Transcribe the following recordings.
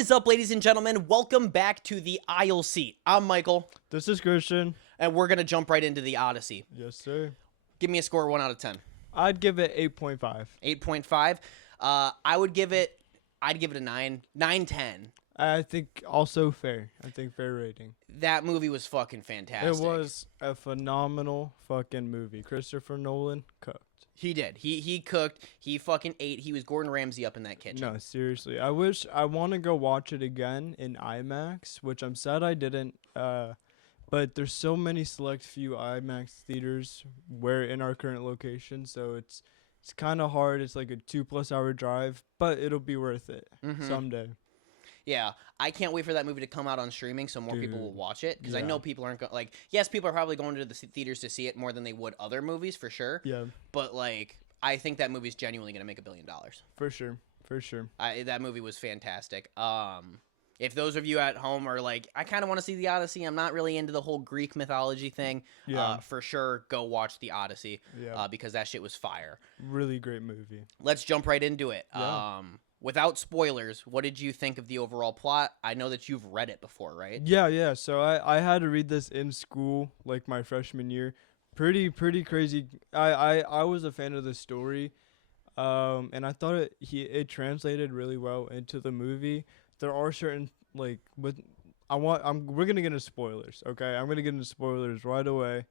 is up, ladies and gentlemen? Welcome back to the aisle seat. I'm Michael, This is Christian. and we're gonna jump right into the Odyssey. Yes, sir. Give me a score 1 out of 10. I'd give it 8.5. 8.5. I'd give it a 9. 9/10. I think also fair. I think fair rating. That movie was fucking fantastic. It was a phenomenal fucking movie. Christopher Nolan cooked. He did. He cooked. He fucking ate. He was Gordon Ramsay up in that kitchen. No, seriously. I want to go watch it again in IMAX, which I'm sad I didn't. But there's so many select few IMAX theaters where in our current location, so it's kind of hard. It's like a 2+ hour drive, but it'll be worth it someday. Yeah, I can't wait for that movie to come out on streaming so more people will Dude, watch it. Because I yeah. know people aren't going like, yes, people are probably going to the theaters to see it more than they would other movies for sure. Yeah, But like, I think that movie's genuinely going to make $1 billion. for sure. For sure. That movie was fantastic. If those of you at home are like, I kind of want to see the Odyssey, I'm not really into the whole Greek mythology thing, Yeah. for sure, go watch the Odyssey Yeah. because that shit was fire. Really great movie. Let's jump right into it. Yeah. Without spoilers, what did you think of the overall plot? I know that you've read it before, right? Yeah. So I had to read this in school, like my freshman year. Pretty crazy. I was a fan of the story, and I thought it translated really well into the movie. There are certain we're gonna get into spoilers, okay? I'm gonna get into spoilers right away,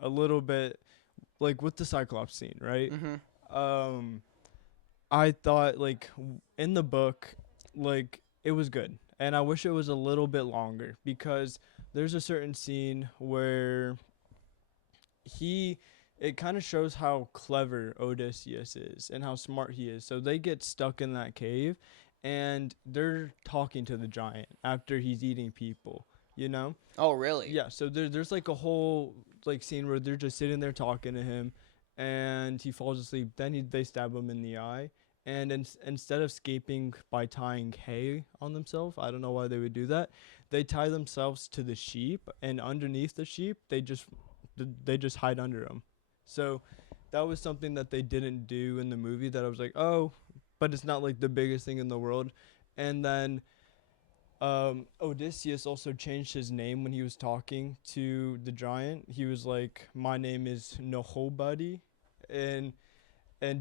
a little bit, like with the Cyclops scene, right? Mm-hmm. I thought in the book, it was good, and I wish it was a little bit longer because there's a certain scene where it kind of shows how clever Odysseus is and how smart he is. So they get stuck in that cave, and they're talking to the giant after he's eating people. You know? Oh, really? Yeah. So there's like a whole scene where they're just sitting there talking to him, and he falls asleep. Then they stab him in the eye. And instead of escaping by tying hay on themselves, I don't know why they would do that. They tie themselves to the sheep, and underneath the sheep, they just hide under them. So that was something that they didn't do in the movie. That I was like, oh, but it's not like the biggest thing in the world. And then Odysseus also changed his name when he was talking to the giant. He was like, "My name is Nobody," and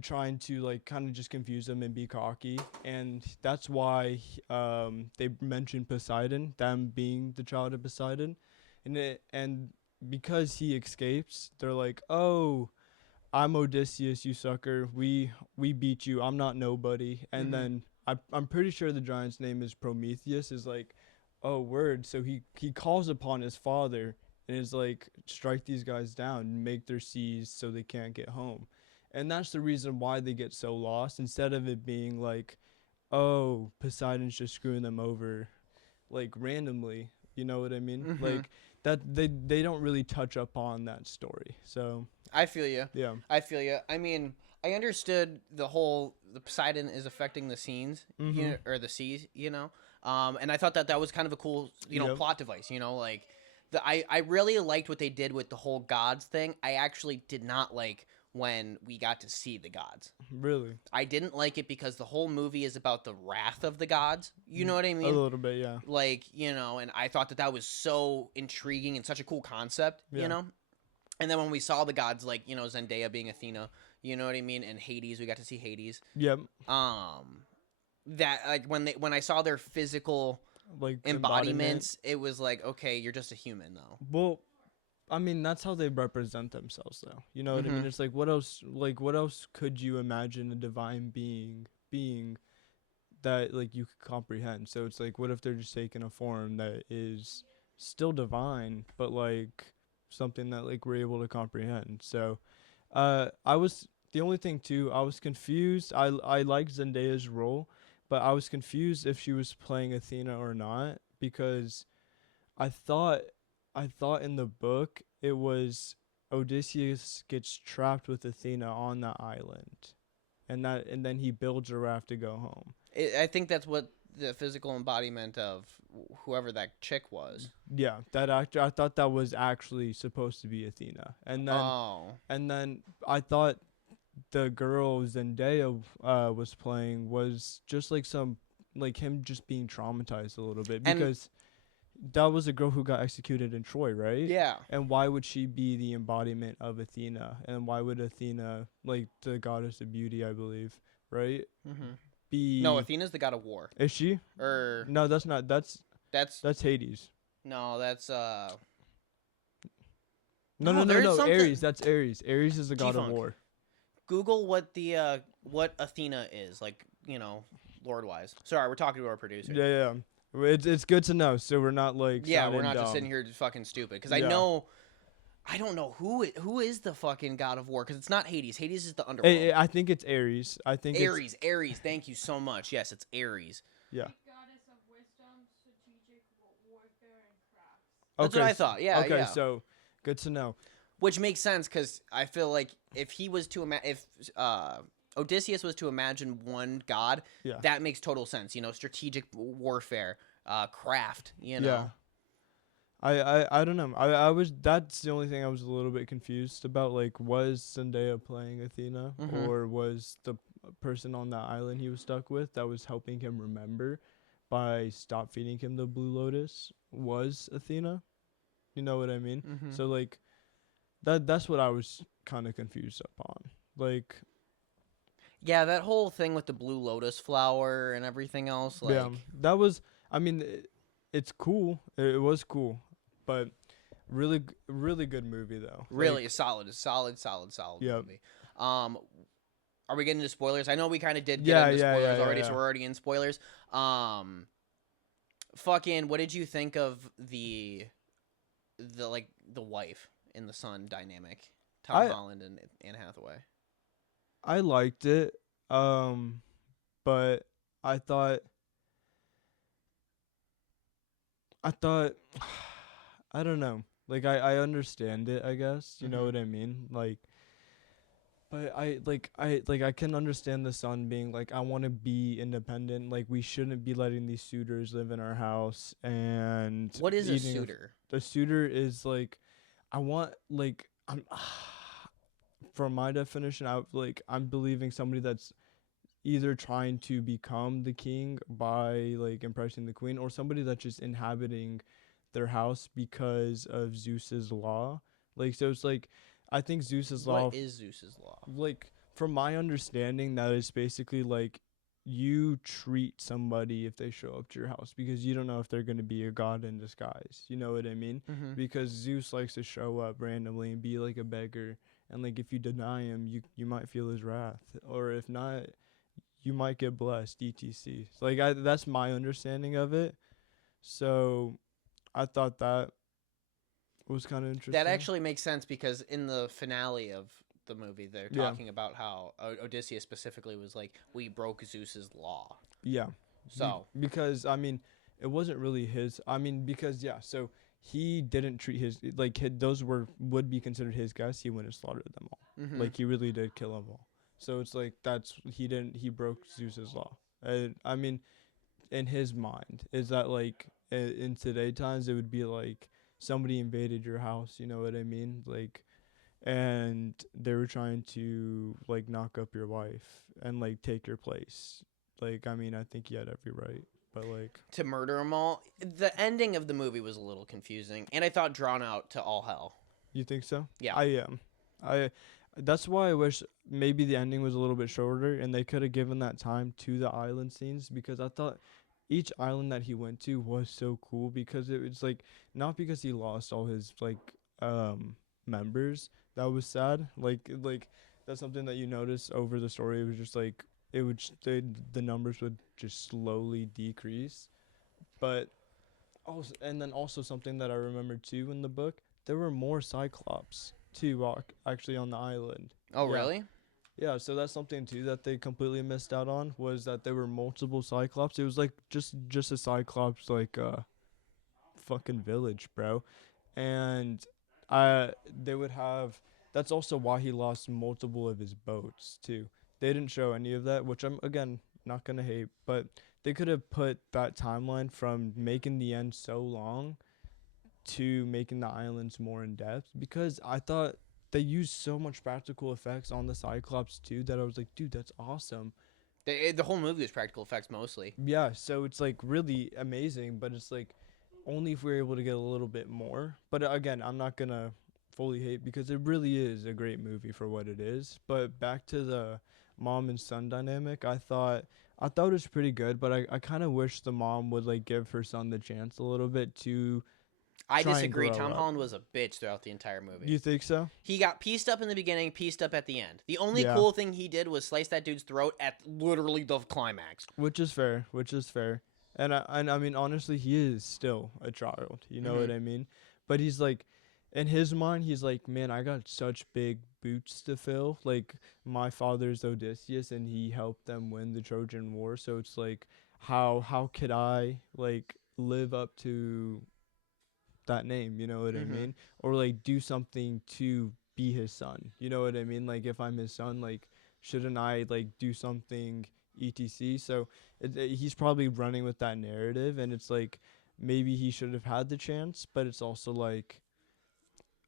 trying to kind of just confuse him and be cocky, and that's why they mentioned Poseidon, them being the child of Poseidon, and because he escapes, they're like, "Oh, I'm Odysseus, you sucker. We beat you. I'm not nobody." And then I'm pretty sure the giant's name is Prometheus. Is like, oh word. So he calls upon his father and is like, strike these guys down, make their seas so they can't get home. And that's the reason why they get so lost, instead of it being like, oh, Poseidon's just screwing them over, randomly. You know what I mean? Mm-hmm. Like that they don't really touch up on that story. So I feel you. yeah. I feel you. I mean, I understood the Poseidon is affecting the scenes, or the seas, and I thought that was kind of a cool, Yep. plot device, I really liked what they did with the whole gods thing. I actually did not like when we got to see the gods. Really? I didn't like it because the whole movie is about the wrath of the gods. You know what I mean? A little bit, yeah. And I thought that was so intriguing and such a cool concept, Yeah. And then when we saw the gods, Zendaya being Athena, you know what I mean? And Hades, we got to see Hades. Yep. That when I saw their physical embodiments, it was like, okay, you're just a human though. Well, I mean, that's how they represent themselves, though. You know what I mean? It's like, what else could you imagine a divine being that you could comprehend? So it's like, what if they're just taking a form that is still divine, but something that we're able to comprehend? So, I was the only thing too. I was confused. I liked Zendaya's role, but I was confused if she was playing Athena or not, because I thought in the book it was Odysseus gets trapped with Athena on that island, and then he builds a raft to go home. I think that's what the physical embodiment of whoever that chick was. Yeah, that actor. I thought that was actually supposed to be Athena, and then I thought the girl Zendaya was playing was just some like him just being traumatized a little bit, And because that was a girl who got executed in Troy, right? yeah. And why would she be the embodiment of Athena? And why would Athena, like the goddess of beauty, I believe, right? Hmm. No, Be Athena's the god of war. is she? Or No, that's not. that's That's Hades. no, that's No, no, no. no, There's no. something. Ares. That's Ares. Ares is the god of G-Funk. war. Google what Athena is, like, lord wise. Sorry, we're talking to our producer. Yeah, yeah. It's good to know, so we're not like Yeah, we're sounding not just dumb. sitting here just fucking stupid. Because Yeah. I don't know who is the fucking god of war. Because it's not Hades. Hades is the underworld. I think it's Ares. I think Ares, Ares. Thank you so much. Yes, it's Ares. Yeah. Goddess of wisdom, strategic warfare, and crafts. That's what I thought. Yeah, Okay, yeah. so good to know. Which makes sense because I feel like if he was to if Odysseus was to imagine one god, Yeah. that makes total sense. Strategic warfare, craft. Yeah. I don't know. I was that's the only thing I was a little bit confused about. Like, was Zendaya playing Athena, Mhm. or was the person on that island he was stuck with that was helping him remember by stop feeding him the blue lotus was Athena? You know what I mean? Mhm. So like that's what I was kind of confused upon. Like, Yeah, that whole thing with the blue lotus flower and everything else, yeah, like that was. I mean, it's cool. It was cool, but really good movie though. really Like, a solid yeah. movie. Are we getting into spoilers? I know we kind of did get Yeah, into yeah, spoilers yeah, already, yeah, so yeah. we're already in spoilers. Fucking, what did you think of the wife and the son dynamic, Tom I Holland and Anne Hathaway? I liked it, but I thought I thought I don't know. Like, I understand it, I guess. You know Mhm. what I mean? Like, but I can understand the son being like, I want to be independent. Like, we shouldn't be letting these suitors live in our house and What is a eating. suitor? The suitor is like, I want like I'm. From my definition, I'm believing somebody that's either trying to become the king by like impressing the queen, or somebody that's just inhabiting their house because of Zeus's law. Like, so it's like, I think Zeus's What law, is Zeus's law? like, from my understanding, that is basically like, you treat somebody if they show up to your house because you don't know if they're going to be a god in disguise. You know what I mean? Mhm. Because Zeus likes to show up randomly and be like a beggar, and like, if you deny him, you might feel his wrath, or if not, you might get blessed, etc. So, like, that's my understanding of it. So I thought that was kind of That interesting. actually makes sense because in the finale of the movie, they're Yeah. talking about how Odysseus specifically was like, "We broke Zeus's law." Yeah. So Because I mean, it wasn't really his. I mean, because yeah, so he didn't treat his like those would be considered his guests. He went and slaughtered them all. mhm. Like, he really did kill them all. So it's like, he broke Zeus's law. I mean, in his mind, is that like, in today times it would be like somebody invaded your house. You know what I mean? Like, and they were trying to like knock up your wife and like take your place. Like, I mean, I think he had every right, but like, To murder them all. The ending of the movie was a little confusing, and I thought drawn out to all hell. you think so? Yeah. I am. I. That's why I wish maybe the ending was a little bit shorter and they could have given that time to the island scenes, because I thought each island that he went to was so cool, because it was like, not because he lost all his like members. That was sad. Like that's something that you notice over the story. It was just like, the numbers would just slowly decrease. But also, and then also something that I remember too in the book, there were more Cyclops too, actually on the island. Oh, Yeah. really? Yeah, so that's something too that they completely missed out on, was that there were multiple Cyclops. It was like just a Cyclops like fucking village, bro. And they would have, that's also why he lost multiple of his boats too. They didn't show any of that, which I'm again not gonna hate, but they could have put that timeline from making the end so long to making the islands more in depth, because I thought they used so much practical effects on the Cyclops too that I was like, dude, that's awesome. The whole movie was practical effects mostly. Yeah, so it's like really amazing, but it's like only if we're able to get a little bit more. But again, I'm not gonna fully hate because it really is a great movie for what it is. But back to the mom and son dynamic, I thought it was pretty good, but I kind of wish the mom would like give her son the chance a little bit to I try and disagree. grow Tom up. Holland was a bitch throughout the entire movie. You think so? He got pieced up in the beginning, pieced up at the end. The only Yeah. cool thing he did was slice that dude's throat at literally the climax. Which is fair. Which is fair. And I mean honestly, he is still a child. You know Mhm. what I mean? But he's like, in his mind, he's like, man, I got such big boots to fill. Like my father's Odysseus, and he helped them win the Trojan War. So it's like, how could I like live up to that name? You know what I Mhm. mean? Or like do something to be his son. You know what I mean? Like if I'm his son, like shouldn't I like do something etc. So he's probably running with that narrative, and it's like maybe he should have had the chance, but it's also like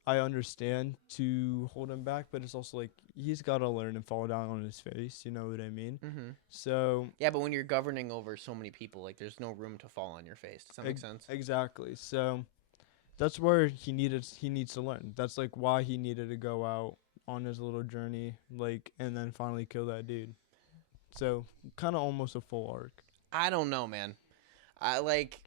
I understand to hold him back, but it's also like he's got to learn and fall down on his face. You know what I mean? Mhm. So Yeah, but when you're governing over so many people, like there's no room to fall on your face. Does that make sense? exactly. So that's where he needs to learn. That's like why he needed to go out on his little journey, like, and then finally kill that dude. So kind of almost a full arc. I don't know, man. I like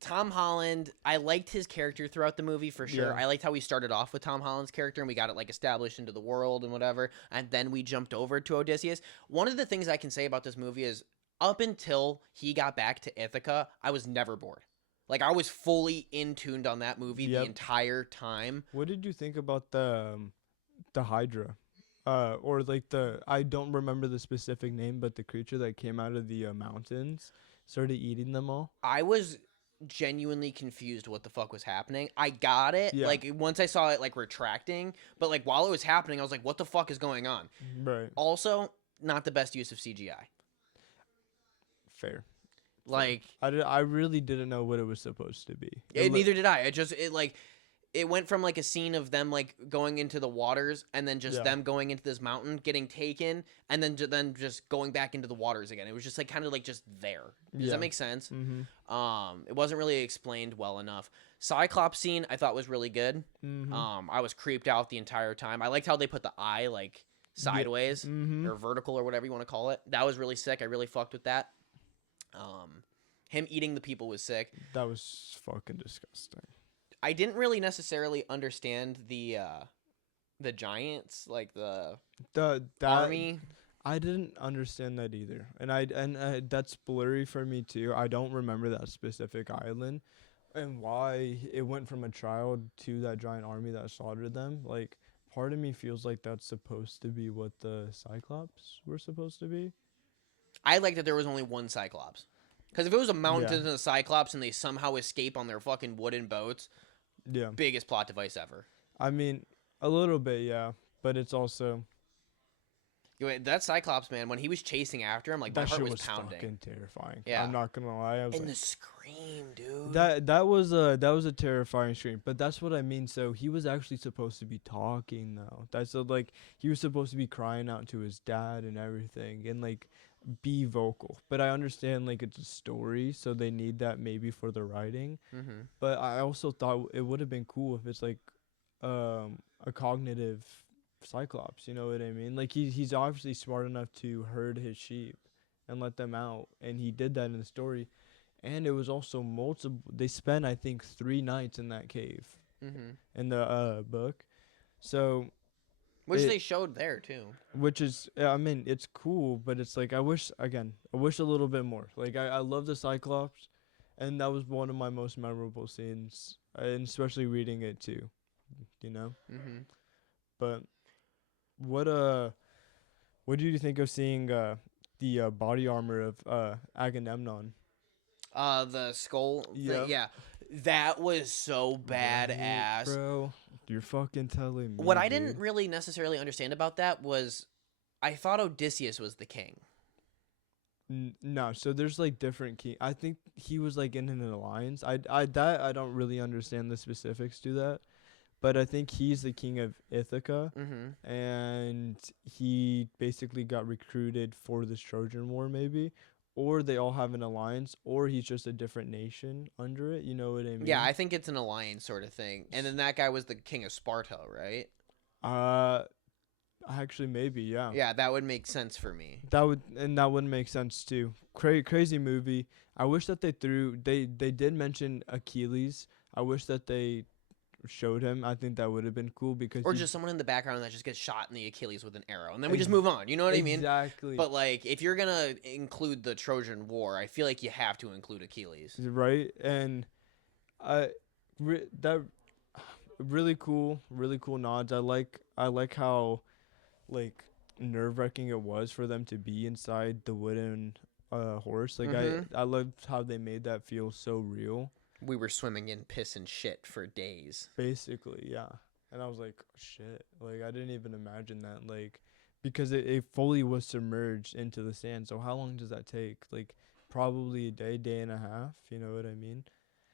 Tom Holland. I liked his character throughout the movie for sure. Yeah. I liked how we started off with Tom Holland's character and we got it like established into the world and whatever, and then we jumped over to Odysseus. One of the things I can say about this movie is up until he got back to Ithaca, I was never bored. Like I was fully in tuned on that movie the Yep. entire time. What did you think about the Hydra? Or like I don't remember the specific name, but the creature that came out of the mountains started eating them all. I was genuinely confused what the fuck was happening. I got it Yeah. like once I saw it like retracting, but like while it was happening I was like what the fuck is going on? Right. Also, not the best use of CGI. Fair. Like I really didn't know what it was supposed to be. It neither did I. It went from like a scene of them like going into the waters and then just Yeah. them going into this mountain, getting taken, and then just going back into the waters again. It was just like kind of like just there. Does Yeah. that make sense? Mm-hmm. It wasn't really explained well enough. Cyclops scene I thought was really good. Mm-hmm. I was creeped out the entire time. I liked how they put the eye like sideways Mm-hmm. or vertical or whatever you want to call it. That was really sick. I really fucked with that. Him eating the people was sick. That was fucking disgusting. I didn't really necessarily understand the giants, like the That army. I didn't understand that either, and that's blurry for me too. I don't remember that specific island, and why it went from a child to that giant army that slaughtered them. Like, part of me feels like that's supposed to be what the Cyclops were supposed to be. I like that there was only one Cyclops. Because if it was a mountain Yeah. and a Cyclops and they somehow escape on their fucking wooden boats, Yeah, biggest plot device ever. I mean, a little bit, yeah, but it's also That Cyclops, man, when he was chasing after him, like my that heart shit was was pounding. fucking terrifying. Yeah. I'm not gonna lie. I was And like, the scream, dude. that was a terrifying scream, but that's what I mean. So he was actually supposed to be talking though. That's like he was supposed to be crying out to his dad and everything, and like be vocal. But I understand like it's a story, so they need that maybe for the writing. Mm-hmm. But I also thought it would have been cool if it's like a cognitive Cyclops. You know what I mean? Like he's obviously smart enough to herd his sheep and let them out, and he did that in the story. And it was also multiple. They spent, I think, 3 nights in that cave Mm-hmm. in the book. So, Which It- they showed there too. which is, I mean, it's cool, but it's like I wish a little bit more. Like I love the Cyclops, and that was one of my most memorable scenes, and especially reading it too. You know, Mm-hmm. but what do you think of seeing the body armor of Agamemnon? The skull. Yep. Yeah. That was so Right, badass. bro. You're fucking telling me. What I dude. didn't really necessarily understand about that was I thought Odysseus was the king. No, so there's like different king. I think he was like in an alliance. I don't really understand the specifics to that, but I think he's the king of Ithaca, Mm-hmm. and he basically got recruited for this Trojan War, maybe, or they all have an alliance, or he's just a different nation under it. You know what I Yeah, mean? I think it's an alliance sort of thing. And then that guy was the king of Sparta, right? Uh, actually, maybe, yeah. Yeah, that would make sense for me. That would make sense too. Crazy movie. I wish that they did mention Achilles. I wish that they showed him. I think that would have been cool because Or he's just someone in the background that just gets shot in the Achilles with an arrow, and then we just move on. You know what I mean? exactly But like, if you're gonna include the Trojan War, I feel like you have to include Achilles. right. And I that really cool nods. I like how like nerve wracking it was for them to be inside the wooden horse. Like Mhm. I loved how they made that feel so real. We were swimming in piss and shit for days. Basically, yeah. And I was like, shit. Like I didn't even imagine that. Like because it fully was submerged into the sand. So how long does that take? Like probably a day and a half. You know what I mean?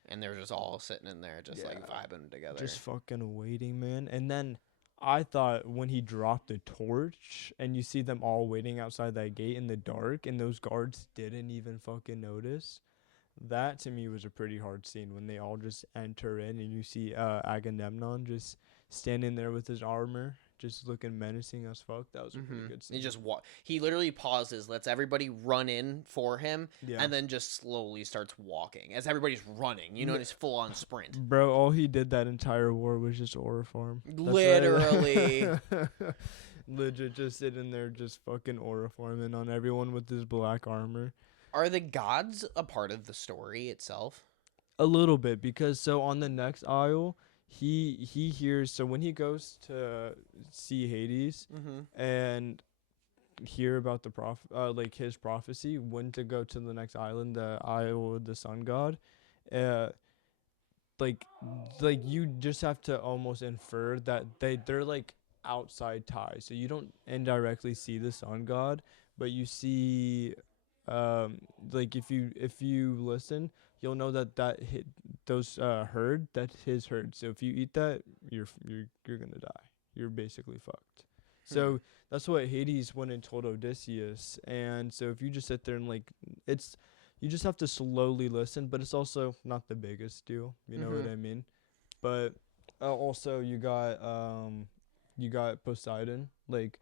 And they're just all sitting in there, just like Yeah. vibing together. Just fucking waiting, man. And then I thought when he dropped the torch and you see them all waiting outside that gate in the dark and those guards didn't even fucking notice. That to me was a pretty hard scene when they all just enter in and you see Agamemnon just standing there with his armor, just looking menacing as fuck. That was a pretty good scene. He literally pauses, lets everybody run in for him, Yeah. and then just slowly starts walking as everybody's running. You know, it's full on sprint. Bro, all he did that entire war was just oriform. Literally. Legit just sitting there just fucking oriforming on everyone with his black armor. Are the gods a part of the story itself? A little bit, because so on the next aisle, he hears, so when he goes to see Hades Mm-hmm. and hear about the like his prophecy when to go to the next island, the Isle of the Sun God, uh like you just have to almost infer that they're like outside ties, so you don't indirectly see the Sun God, but you see like if you listen, you'll know that hit those herd, that's his herd. So if you eat that, you're gonna die. You're basically fucked. So that's what Hades went and told Odysseus. And so if you just sit there and like, it's, you just have to slowly listen, but it's also not the biggest deal. You know what I mean? But also you got Poseidon, like,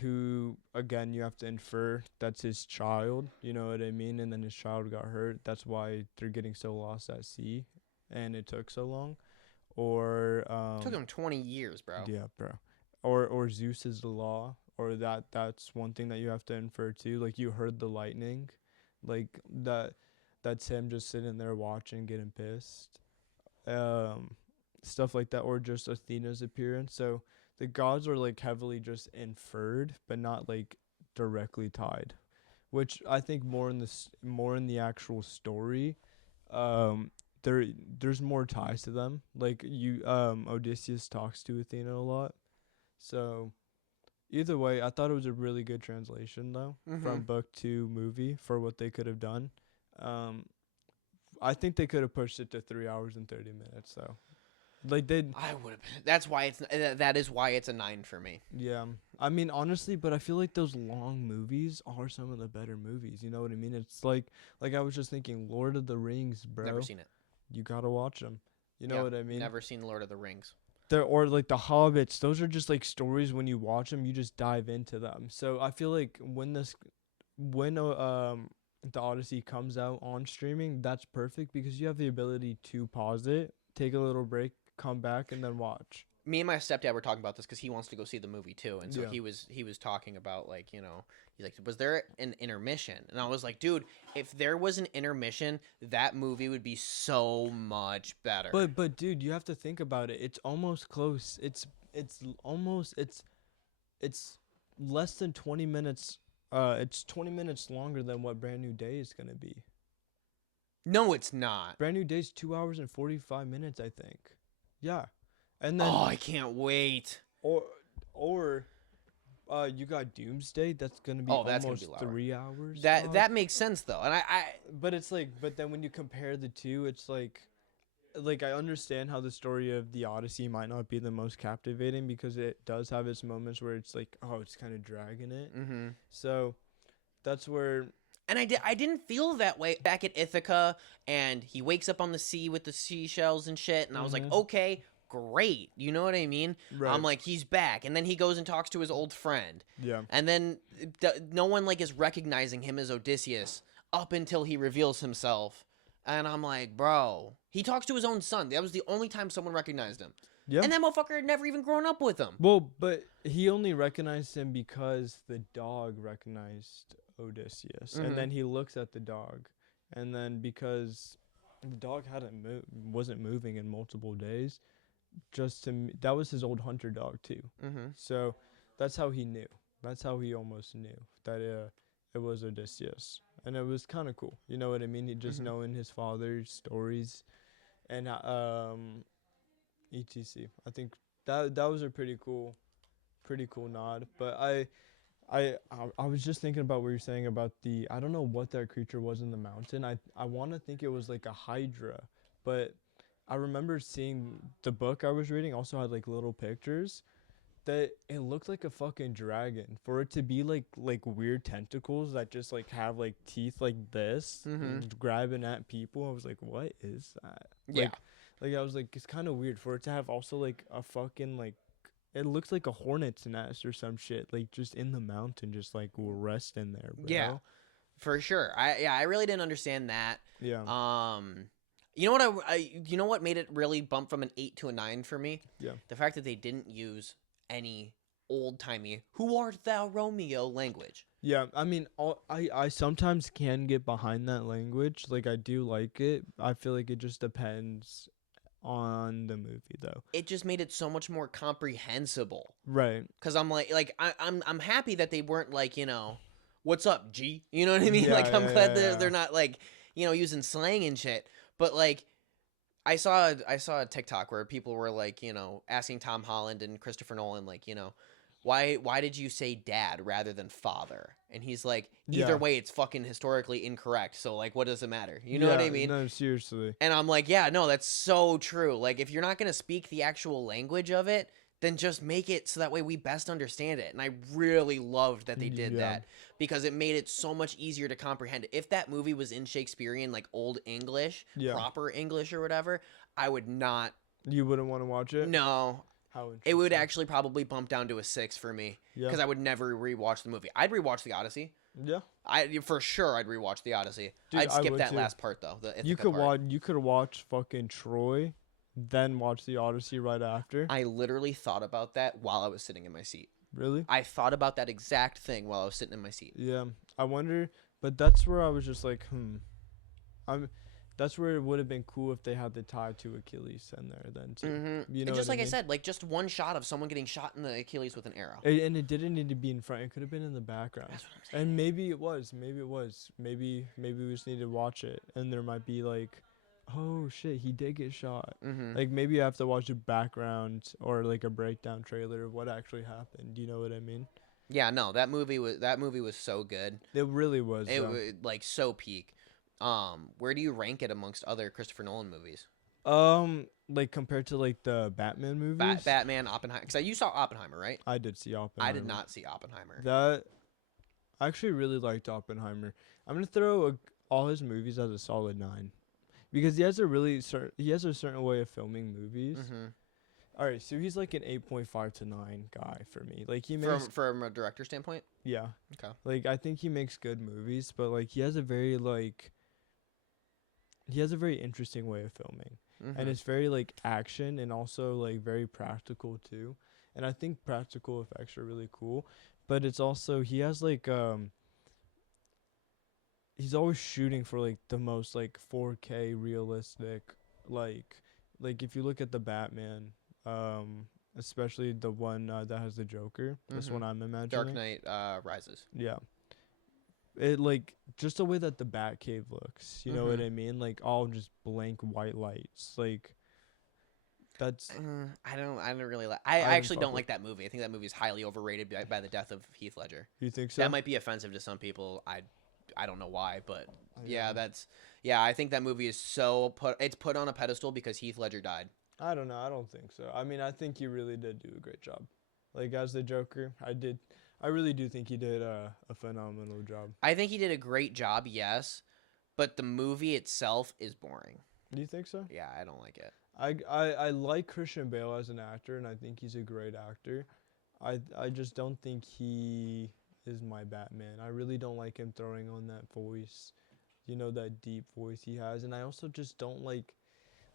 who again you have to infer that's his child. You know what I mean? And then his child got hurt. That's why they're getting so lost at sea, and it took so long. Or Took him 20 years, bro. yeah, bro. Or Zeus is the law, or that's one thing that you have to infer too. Like you heard the lightning, like that's him just sitting there watching, getting pissed. Stuff like that, or just Athena's appearance. So the gods are like heavily just inferred, but not like directly tied. Which I think more in the actual story, there's more ties to them. Like Odysseus talks to Athena a lot. So either way, I thought it was a really good translation though, from book to movie for what they could have done. I think they could have pushed it to 3 hours and 30 minutes though. Like I would have. That's why that is why it's a 9 for me. yeah. I mean honestly, but I feel like those long movies are some of the better movies. You know what I mean? It's like I was just thinking, Lord of the Rings, bro. Never seen it. You gotta watch them. You know what I mean? Never seen Lord of the Rings. Or like the Hobbits. Those are just like stories. When you watch them, you just dive into them. So I feel like when the Odyssey comes out on streaming, that's perfect because you have the ability to pause it, take a little break, come back, and then watch. Me and my stepdad were talking about this because he wants to go see the movie too, and so Yeah. he was talking about, like, you know, he's like, was there an intermission? And I was like, dude, if there was an intermission, that movie would be so much better. But dude, you have to think about it. It's almost close. It's less than 20 minutes. It's 20 minutes longer than what Brand New Day is gonna be. No, it's not. Brand New Day's 2 hours and 45 minutes, I think. Yeah. And then Oh, I can't wait. or you got Doomsday, that's gonna be That's gonna almost be longer. 3 hours. That makes sense though, and I But it's like, but then when you compare the two, it's like like I understand how the story of the Odyssey might not be the most captivating because it does have its moments where it's like, oh, it's kind of dragging it. Mm-hmm. So that's where. And I didn't feel that way back at Ithaca, and he wakes up on the sea with the seashells and shit, and I was like, Mhm. okay, great. You know what I mean? Right. I'm like, he's back, and then he goes and talks to his old friend, Yeah. and then no one like is recognizing him as Odysseus up until he reveals himself, and I'm like, bro, he talks to his own son. That was the only time someone recognized him, Yeah. and that motherfucker had never even grown up with him. Well, but he only recognized him because the dog recognized Odysseus, Mhm. and then he looks at the dog, and then because the dog wasn't moving in multiple days, that was his old hunter dog too. Mm-hmm. So that's how he knew. That's how he almost knew that it was Odysseus, and it was kind of cool. You know what I mean? He just Mhm. knowing his father's stories, and etc. I think that was a pretty cool nod. But I was just thinking about what you're saying about I don't know what that creature was in the mountain. I want to think it was like a hydra, but I remember seeing the book I was reading also had like little pictures that it looked like a fucking dragon. For it to be like weird tentacles that just like have like teeth like this and grabbing at people, I was like, what is that? Yeah. Like I was like, it's kind of weird for it to have also like a fucking like. It looks like a hornet's nest or some shit, like just in the mountain, just like resting there, bro. Yeah. For sure. I really didn't understand that. Yeah. You know what you know what made it really bump from an 8 to a 9 for me? Yeah. The fact that they didn't use any old-timey "Who art thou, Romeo" language. Yeah, I mean, I sometimes can get behind that language. Like, I do like it. I feel like it just depends on the movie, though. It just made it so much more comprehensible. Right. Cuz I'm happy that they weren't like, you know, "What's up, G?" You know what I mean? Yeah, Like I'm yeah, glad yeah, they're not like, you know, using slang and shit. But like I saw a TikTok where people were like, you know, asking Tom Holland and Christopher Nolan like, you know, why did you say dad rather than father? And he's like, either Yeah. way, it's fucking historically incorrect. So like, what does it matter? You know what I mean? No, seriously. And I'm like, yeah, no, that's so true. Like, if you're not gonna speak the actual language of it, then just make it so that way we best understand it. And I really loved that they did Yeah. that because it made it so much easier to comprehend. If that movie was in Shakespearean, like old English, Yeah. proper English or whatever, I would not. You wouldn't want to watch it? No, How it would interesting. actually probably bump down to a 6 for me Yeah. because I would never rewatch the movie. I'd rewatch the Odyssey. Yeah. For sure I'd rewatch the Odyssey. Dude, I'd I skip would that too. last part though. The You Ithaca could part. watch fucking Troy, then watch the Odyssey right after. I literally thought about that while I was sitting in my seat. Really? I thought about that exact thing while I was sitting in my seat. Yeah. I wonder, but that's where I was just like, that's where it would have been cool if they had the tie to Achilles in there then too. Mm-hmm. You know, Just what like I I mean? said, like just one shot of someone getting shot in the Achilles with an arrow. And it didn't need to be in front. It could have been in the background. That's what I'm saying. And maybe it was. Maybe we just need to watch it, and there might be like, oh shit, he did get shot. Mm-hmm. Like maybe you have to watch a background or like a breakdown trailer of what actually happened. You know what I mean? Yeah, no, that movie was so good. It really was. It was like so peak. Where do you rank it amongst other Christopher Nolan movies? Like compared to like the Batman movies. Batman, Oppenheimer. Because you saw Oppenheimer, right? I did see Oppenheimer. I did not see Oppenheimer. That I actually really liked Oppenheimer. I'm gonna throw all his movies as a solid 9, because he has a certain way of filming movies. Mm-hmm. All right, so he's like an 8.5 to 9 guy for me. Like he makes From a director standpoint. yeah. Okay. Like I think he makes good movies, but like he has a very interesting way of filming. Mm-hmm. And it's very like action and also like very practical too. And I think practical effects are really cool, but it's also he has like he's always shooting for like the most like 4K realistic like if you look at the Batman, especially the one that has the Joker, this Mhm. one I'm imagining. Dark Knight Rises. Yeah. It like just the way that the Batcave looks, you know what Mhm. I mean? Like all just blank white lights. Like that's I don't really like. I I didn't actually fuck don't with like that movie. I think that movie is highly overrated by the death of Heath Ledger. you think so? That might be offensive to some people. I don't know why, but Yeah. I think that movie is it's put on a pedestal because Heath Ledger died. I don't know. I don't think so. I mean, I think he really did do a great job. Like, as the Joker, I really do think he did a phenomenal job. I think he did a great job, yes, but the movie itself is boring. Do you think so? Yeah, I don't like it. I like Christian Bale as an actor, and I think he's a great actor. I just don't think he is my Batman. I really don't like him throwing on that voice, that deep voice he has. And I also just don't like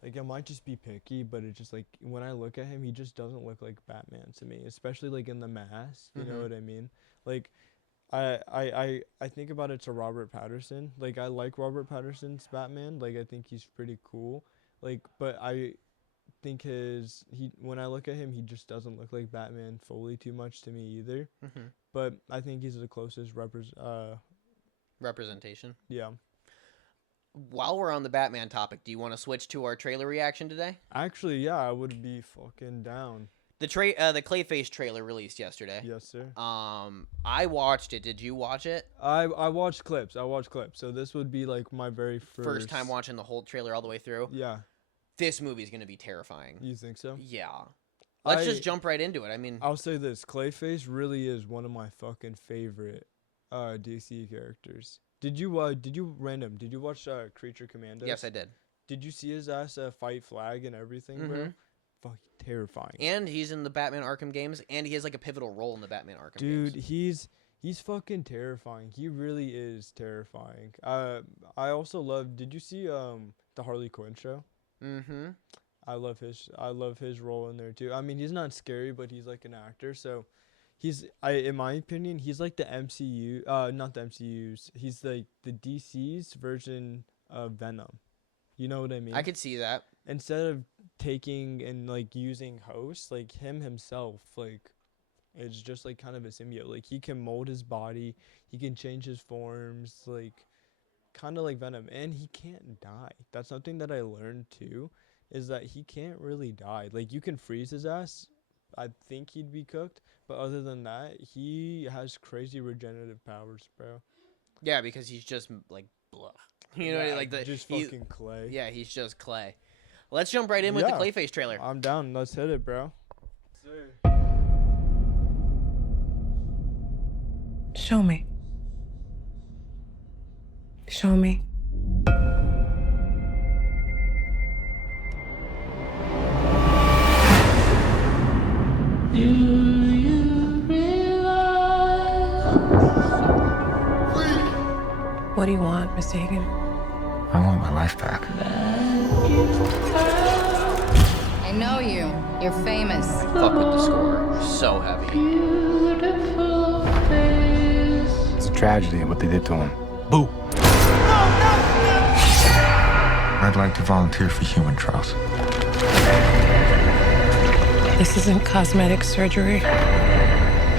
I might just be picky, but it's just like when I look at him, he just doesn't look like Batman to me, especially like in the mask. You know what I mean? Like, I think about it to Robert Pattinson. Like, I like Robert Pattinson's Batman. Like, I think he's pretty cool. Like, but I think when I look at him, he just doesn't look like Batman fully too much to me either. But I think he's the closest Representation. Yeah. While we're on the Batman topic, do you want to switch to our trailer reaction today? Actually, yeah, I would be fucking down. The Clayface trailer released yesterday. Yes, sir. I watched it. Did you watch it? I watched clips. So this would be like my very first time watching the whole trailer all the way through. Yeah. This movie's gonna be terrifying. You think so? Yeah. Let's just jump right into it. I mean, I'll say this: Clayface really is one of my fucking favorite DC characters. Did you watch Creature Commandos? Yes, I did. Did you see his ass fight Flag and everything, bro? Fucking terrifying. And he's in the Batman Arkham games, and he has like a pivotal role in the Batman Arkham games. Dude, he's fucking terrifying. He really is terrifying. I also love. Did you see the Harley Quinn show? I love his role in there too. I mean, he's not scary, but he's like an actor, so in my opinion, he's like the MCU, not the MCU's. He's like the DC's version of Venom. You know what I mean? I could see that. Instead of taking and like using hosts, like him himself, like it's just like kind of a symbiote. Like he can mold his body, he can change his forms, like kind of like Venom, and he can't die. That's something that I learned too, is that he can't really die. Like you can freeze his ass, I think he'd be cooked. But other than that, he has crazy regenerative powers, bro. Yeah, because he's just like blah. You know, like fucking clay. Yeah, he's just clay. Let's jump right in with the Clayface trailer. I'm down. Let's hit it, bro. Show me. Show me. What do you want, Mr. Hagen? I want my life back. I know you. You're famous. Fuck with the score. So heavy. It's a tragedy what they did to him. Boo! I'd like to volunteer for human trials. This isn't cosmetic surgery.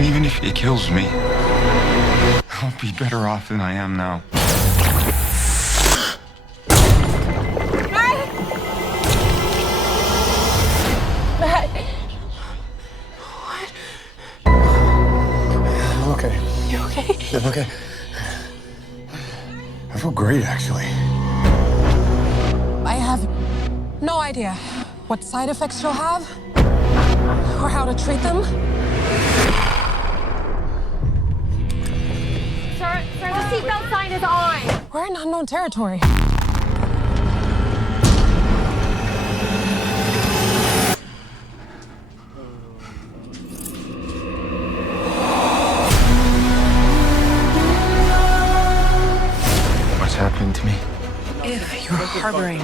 Even if it kills me, I'll be better off than I am now. Matt! What? I'm okay. You okay? I'm okay. I feel great, actually. I have no idea what side effects you'll have or how to treat them. Sir, the seatbelt sign is on. We're in unknown territory. What's happening to me? If you're harboring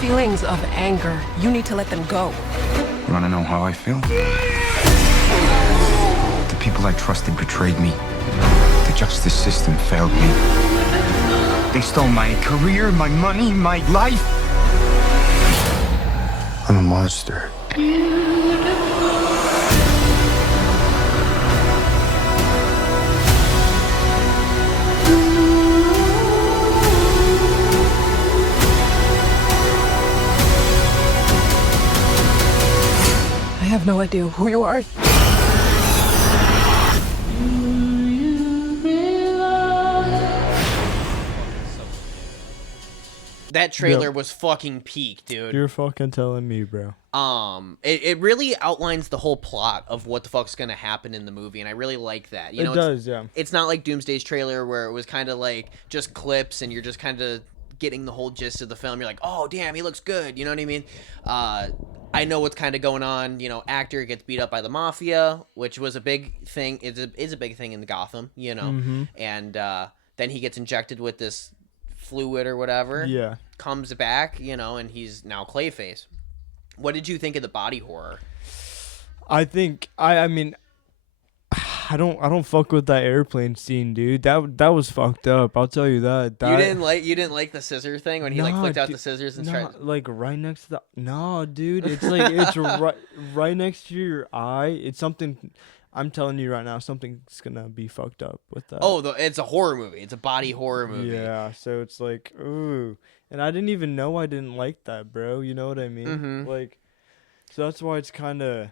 feelings of anger, you need to let them go. You want to know how I feel? The people I trusted betrayed me. The justice system failed me. They stole my career, my money, my life. I'm a monster. I have no idea who you are. That trailer was fucking peak, dude. You're fucking telling me, bro. It really outlines the whole plot of what the fuck's gonna happen in the movie, and I really like that. You know, It does, yeah. It's not like Doomsday's trailer where it was kind of like just clips and you're just kind of getting the whole gist of the film. You're like, oh damn, he looks good. You know what I mean? I know what's kind of going on. You know, actor gets beat up by the mafia, which was a big thing. Is a big thing in Gotham. You know, and then he gets injected with this fluid or whatever. Yeah. Comes back, you know, and he's now Clayface. What did you think of the body horror? I think I mean I don't fuck with that airplane scene, dude. That was fucked up. I'll tell you that. You didn't like the scissor thing when he like flicked out the scissors and tried. Like right next to the. No, dude. It's like it's right next to your eye. It's something. I'm telling you right now, something's gonna be fucked up with that. Oh, it's a horror movie. It's a body horror movie. Yeah, so it's like, ooh, and I didn't even know I didn't like that, bro. You know what I mean? Like, so that's why it's kind of,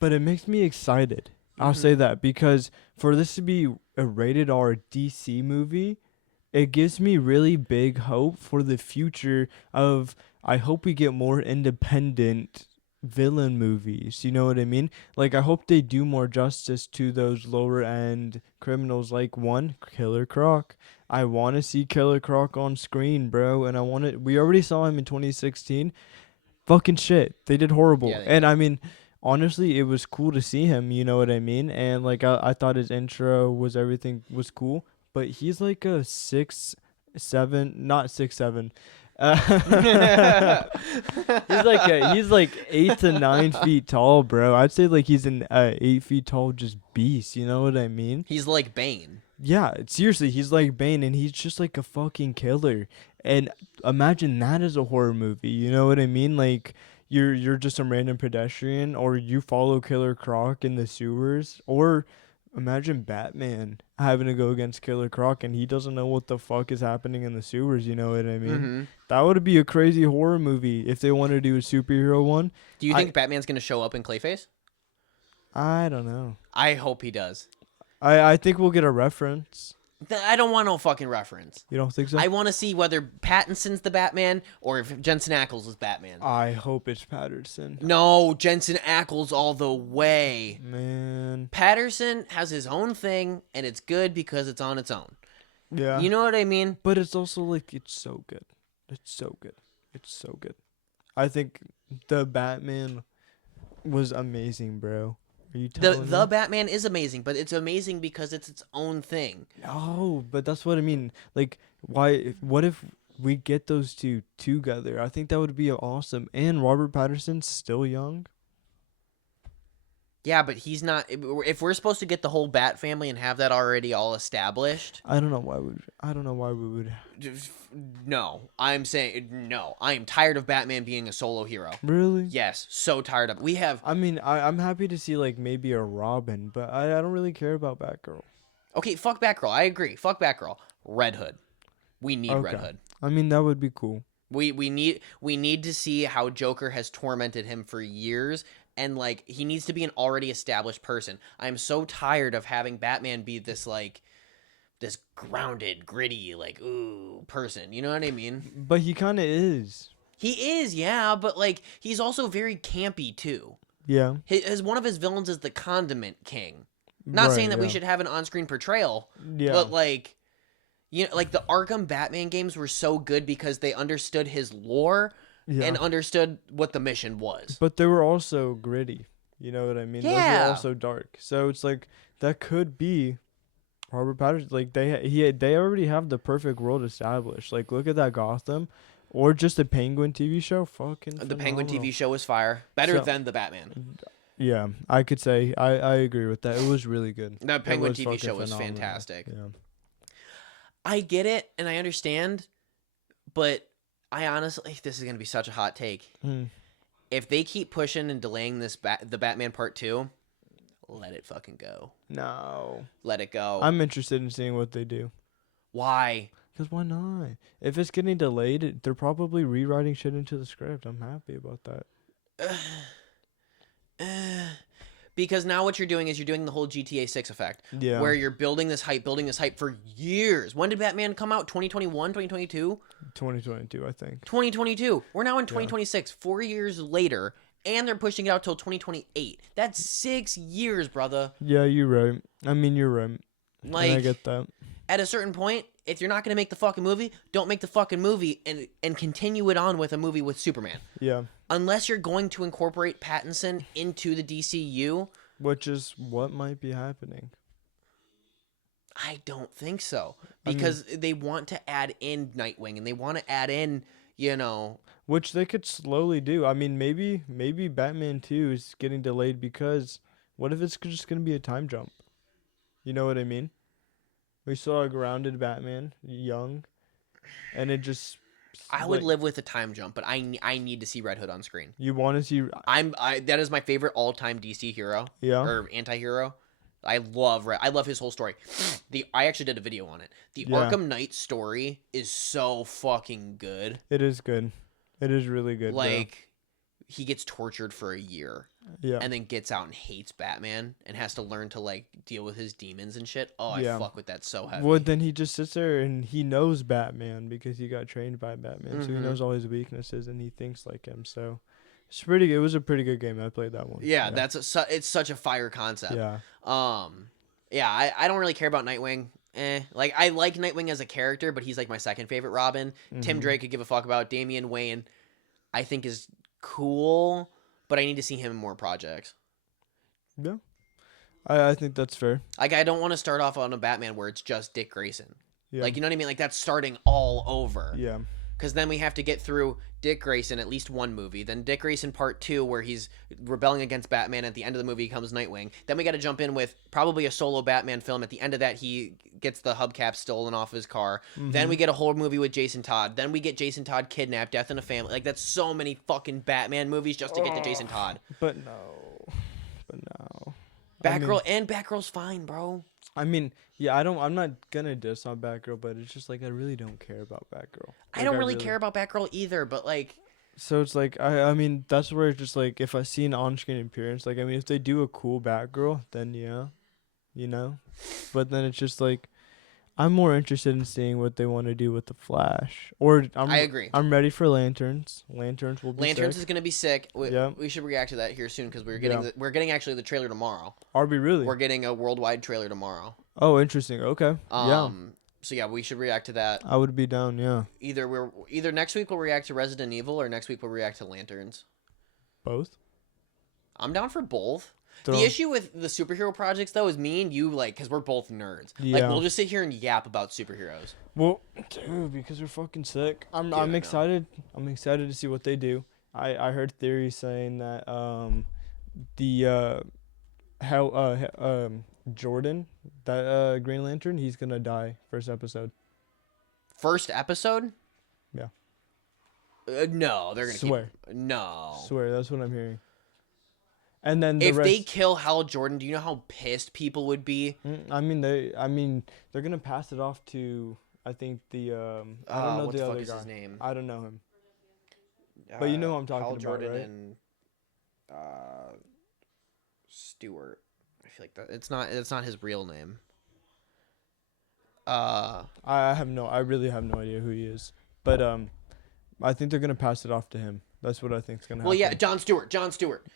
but it makes me excited. I'll say that because for this to be a rated R DC movie, it gives me really big hope for the future of. I hope we get more independent villain movies, you know what I mean? Like, I hope they do more justice to those lower end criminals, like Killer Croc. I want to see Killer Croc on screen, bro, and we already saw him in 2016. Fucking shit, they did horrible. Yeah, and I mean, honestly, it was cool to see him, you know what I mean? And like, I thought his intro everything was cool, but he's like a 6'7", not 6'7". He's like 8 to 9 feet tall, bro. I'd say like he's an 8 feet tall just beast. You know what I mean? He's like Bane. Yeah, seriously, he's like Bane, and he's just like a fucking killer. And imagine that as a horror movie. You know what I mean? Like you're just some random pedestrian, or you follow Killer Croc in the sewers, or imagine Batman having to go against Killer Croc and he doesn't know what the fuck is happening in the sewers, you know what I mean? That would be a crazy horror movie if they want to do a superhero one. Do you think Batman's going to show up in Clayface? I don't know. I hope he does. I think we'll get a reference. I don't want no fucking reference. You don't think so? I want to see whether Pattinson's the Batman or if Jensen Ackles is Batman. I hope it's Patterson. No, Jensen Ackles all the way. Man. Patterson has his own thing, and it's good because it's on its own. Yeah. You know what I mean? But it's also like, it's so good. It's so good. It's so good. I think the Batman was amazing, bro. Are you telling me? The Batman is amazing, but it's amazing because it's its own thing. No, but that's what I mean. Like, what if we get those two together? I think that would be awesome. And Robert Pattinson's still young. Yeah, but he's not. If we're supposed to get the whole Bat family and have that already all established, I don't know why we would. No, I'm saying no. I am tired of Batman being a solo hero. Really? Yes, so tired of it. We have. I mean, I'm happy to see like maybe a Robin, but I don't really care about Batgirl. Okay, fuck Batgirl. I agree. Fuck Batgirl. Red Hood. We need Red Hood. I mean, that would be cool. We need to see how Joker has tormented him for years, and like he needs to be an already established person. I'm so tired of having Batman be this like this grounded, gritty, like ooh person. You know what I mean? But he kind of is. He is, yeah, but like he's also very campy too. Yeah. One of his villains is the Condiment King. Not saying that we should have an on-screen portrayal, but like, you know, like the Arkham Batman games were so good because they understood his lore and understood what the mission was. But they were also gritty. You know what I mean? Yeah. Those were also dark. So it's like that could be Robert Pattinson. Like they already have the perfect world established. Like look at that Gotham, or just the Penguin TV show. Fucking the phenomenal. Penguin TV show was fire. Better than the Batman. Yeah, I could say I agree with that. It was really good. The Penguin TV show was fantastic. Yeah. I get it and I understand, but I honestly, this is gonna be such a hot take. If they keep pushing and delaying this the Batman Part 2, let it fucking go. No. Let it go. I'm interested in seeing what they do. Why? Because why not? If it's getting delayed, they're probably rewriting shit into the script. I'm happy about that. Because now what you're doing is you're doing the whole GTA 6 effect. Yeah. Where you're building this hype for years. When did Batman come out? 2021, 2022? 2022, I think. 2022. We're now in 2026, 4 years later, and they're pushing it out till 2028. That's 6 years, brother. Yeah, you're right. I mean, you're right. Like, and I get that. At a certain point, if you're not going to make the fucking movie, don't make the fucking movie and continue it on with a movie with Superman. Yeah. Unless you're going to incorporate Pattinson into the DCU. Which is what might be happening. I don't think so. Because they want to add in Nightwing and they want to add in, Which they could slowly do. I mean, maybe Batman 2 is getting delayed because what if it's just going to be a time jump? You know what I mean? We saw a grounded Batman, young, and it just... I would live with a time jump, but I need to see Red Hood on screen. You want to see... That is my favorite all-time DC hero. Yeah. Or anti-hero. I love his whole story. I actually did a video on it. The Arkham Knight story is so fucking good. It is good. It is really good. Like, he gets tortured for a year. Yeah. And then gets out and hates Batman and has to learn to, like, deal with his demons and shit. Oh, Yeah. I fuck with that so heavy. Well, then he just sits there and he knows Batman because he got trained by Batman. So he knows all his weaknesses and he thinks like him. So it's pretty good. It was a pretty good game. I played that one. Yeah, it's such a fire concept. Yeah. I don't really care about Nightwing. Like, I like Nightwing as a character, but he's like my second favorite Robin. Tim Drake could give a fuck about. Damian Wayne, I think is cool, but I need to see him in more projects. Yeah. I think that's fair. Like, I don't want to start off on a Batman where it's just Dick Grayson. Yeah. Like, you know what I mean? Like, that's starting all over. Yeah. Because then we have to get through Dick Grayson, at least one movie. Then Dick Grayson Part 2, where he's rebelling against Batman. At the end of the movie comes Nightwing. Then we got to jump in with probably a solo Batman film. At the end of that, he gets the hubcap stolen off his car. Then we get a whole movie with Jason Todd. Then we get Jason Todd kidnapped, Death in a Family. Like, that's so many fucking Batman movies just to get to Jason Todd. But no. Batgirl's fine, bro. I mean, yeah, I'm not gonna diss on Batgirl, but it's just like I really don't care about Batgirl. I don't really care about Batgirl either, but like... So it's like, I mean, that's where it's just like, if I see an on-screen appearance, like, I mean, if they do a cool Batgirl, then yeah, But then it's just like, I'm more interested in seeing what they want to do with the Flash. I agree. I'm ready for Lanterns. Lanterns will be Lanterns sick. is gonna be sick. We should react to that here soon because we're getting actually the trailer tomorrow. Are we really? We're getting a worldwide trailer tomorrow. Oh, interesting. Okay. Yeah. So yeah, we should react to that. I would be down. Yeah. Either next week we'll react to Resident Evil or next week we'll react to Lanterns. Both. I'm down for both. The issue with the superhero projects, though, is me and you, like, because we're both nerds. Yeah. Like, we'll just sit here and yap about superheroes. Well, dude, because we're fucking sick. I'm excited. I'm excited to see what they do. I heard theories saying that Jordan, that Green Lantern, he's gonna die first episode. First episode? Yeah. No, they're gonna Swear. No. Swear, that's what I'm hearing. And then if they kill Hal Jordan, do you know how pissed people would be? I mean, they're gonna pass it off to, I think I don't know what the fuck other is guy. his name? I don't know him. But you know who I'm talking Hal about, Jordan right? and Stewart. I feel like that it's not his real name. I really have no idea who he is. But I think they're gonna pass it off to him. That's what I think is gonna happen. Well, yeah, Jon Stewart.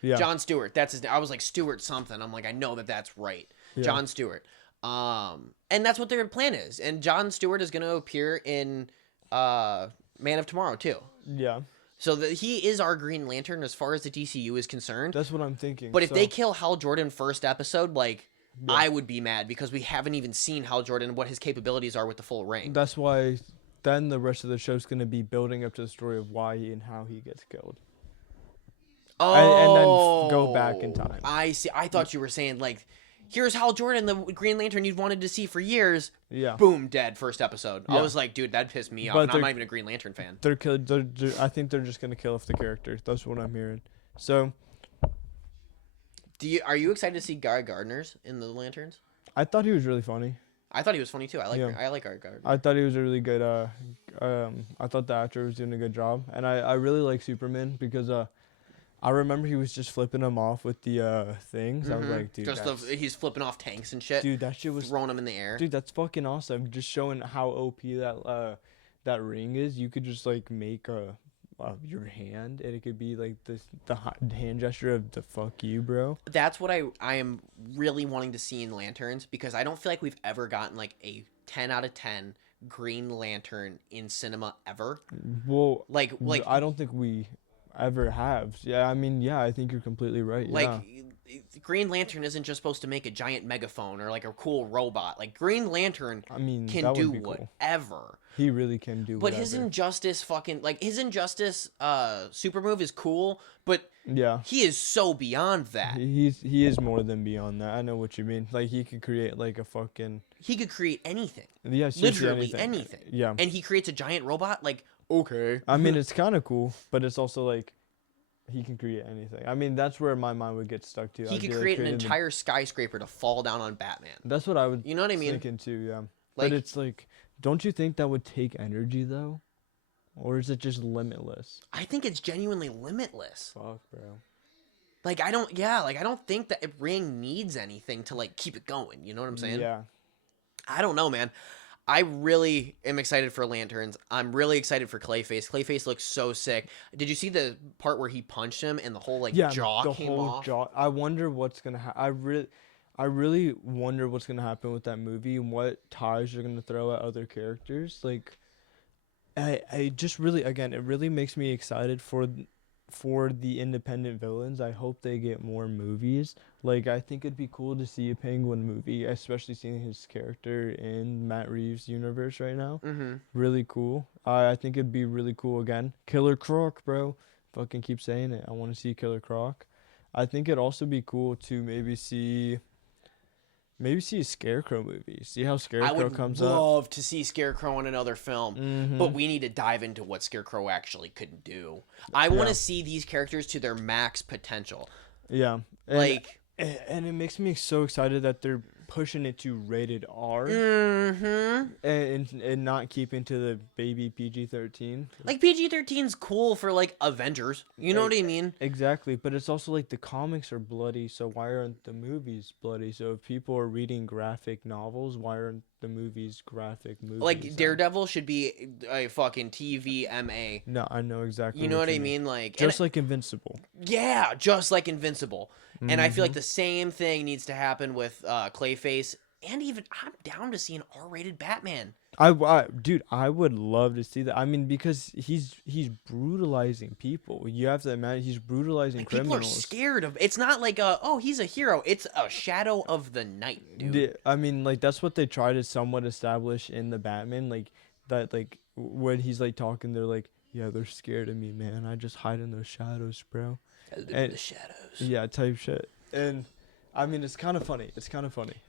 Yeah. Jon Stewart. That's his name. I was like Stewart something. I'm like, I know that's right. Yeah. Jon Stewart. And that's what their plan is. And Jon Stewart is gonna appear in Man of Tomorrow too. Yeah. So he is our Green Lantern as far as the DCU is concerned. That's what I'm thinking. But if they kill Hal Jordan first episode, like, I would be mad because we haven't even seen Hal Jordan, what his capabilities are with the full ring. That's why then the rest of the show's going to be building up to the story of why and how he gets killed. Oh. And then go back in time. I see. I thought you were saying, like, here's Hal Jordan, the Green Lantern you've wanted to see for years. Yeah. Boom, dead first episode. Yeah. I was like, dude, that pissed me off. But And I'm not even a Green Lantern fan. I think they're just going to kill off the character. That's what I'm hearing. So... Are you excited to see Guy Gardner's in the Lanterns? I thought he was really funny. I thought he was funny too. I like Guy Gardner. I thought he was a really good. I thought the actor was doing a good job, and I really like Superman because I remember he was just flipping them off with the things. I was like, dude, he's flipping off tanks and shit. dude, that shit was throwing them in the air. Dude, that's fucking awesome. Just showing how OP that ring is. You could just like make your hand, and it could be like the hand gesture of the fuck you, bro. That's what I am really wanting to see in Lanterns, because I don't feel like we've ever gotten like a 10 out of 10 Green Lantern in cinema ever. Well, like I don't think we ever have. Yeah, I mean, yeah, I think you're completely right. Like, yeah. Green Lantern isn't just supposed to make a giant megaphone or like a cool robot. Like, Green Lantern can do whatever. He really can do but whatever. His Injustice super move is cool, but yeah, he is so beyond that. He is more than beyond that. I know what you mean. Like, he could create like a fucking... He could create anything. Yeah, literally anything. Yeah. And he creates a giant robot, like, okay. I mean, it's kind of cool, but it's also like... He can create anything. I mean, that's where my mind would get stuck to. He could create an entire skyscraper to fall down on Batman. That's what I would. You know what I mean? Thinking too, yeah. Like, but it's like, don't you think that would take energy though, or is it just limitless? I think it's genuinely limitless. Fuck, bro. Like, I don't think that ring needs anything to like keep it going. You know what I'm saying? Yeah. I don't know, man. I really am excited for Lanterns. I'm really excited for Clayface. Clayface looks so sick. Did you see the part where he punched him and the whole like jaw came off? Jaw. I wonder what's gonna happen. I really wonder what's gonna happen with that movie and what ties they're gonna throw at other characters. Like, I just really, again, it really makes me excited for the independent villains. I hope they get more movies. Like, I think it'd be cool to see a Penguin movie, especially seeing his character in Matt Reeves' universe right now. Mm-hmm. Really cool. I think it'd be really cool again. Killer Croc, bro. Fucking keep saying it. I want to see Killer Croc. I think it'd also be cool to maybe see a Scarecrow movie. See how Scarecrow comes up. I would love to see Scarecrow in another film, but we need to dive into what Scarecrow actually could do. I want to see these characters to their max potential. Yeah. And it makes me so excited that they're pushing it to rated R. And not keeping to the baby PG-13. Like, PG-13's cool for like Avengers. You know what I mean? Exactly, but it's also like the comics are bloody, so why aren't the movies bloody? So if people are reading graphic novels, why aren't the movies graphic movies? Like, Daredevil should be a fucking TVMA. No, I know exactly. You know what I mean? Like, just like Invincible. Yeah, just like Invincible. And I feel like the same thing needs to happen with Clayface, and even I'm down to see an R-rated Batman. Dude, I would love to see that. I mean, because he's brutalizing people. You have to imagine he's brutalizing criminals. People are scared of. It's not like he's a hero. It's a shadow of the night, dude. Yeah, I mean, like, that's what they try to somewhat establish in the Batman. Like that, like when he's like talking, they're like, yeah, they're scared of me, man. I just hide in those shadows, bro. In the shadows. Yeah, type shit. And I mean, it's kind of funny.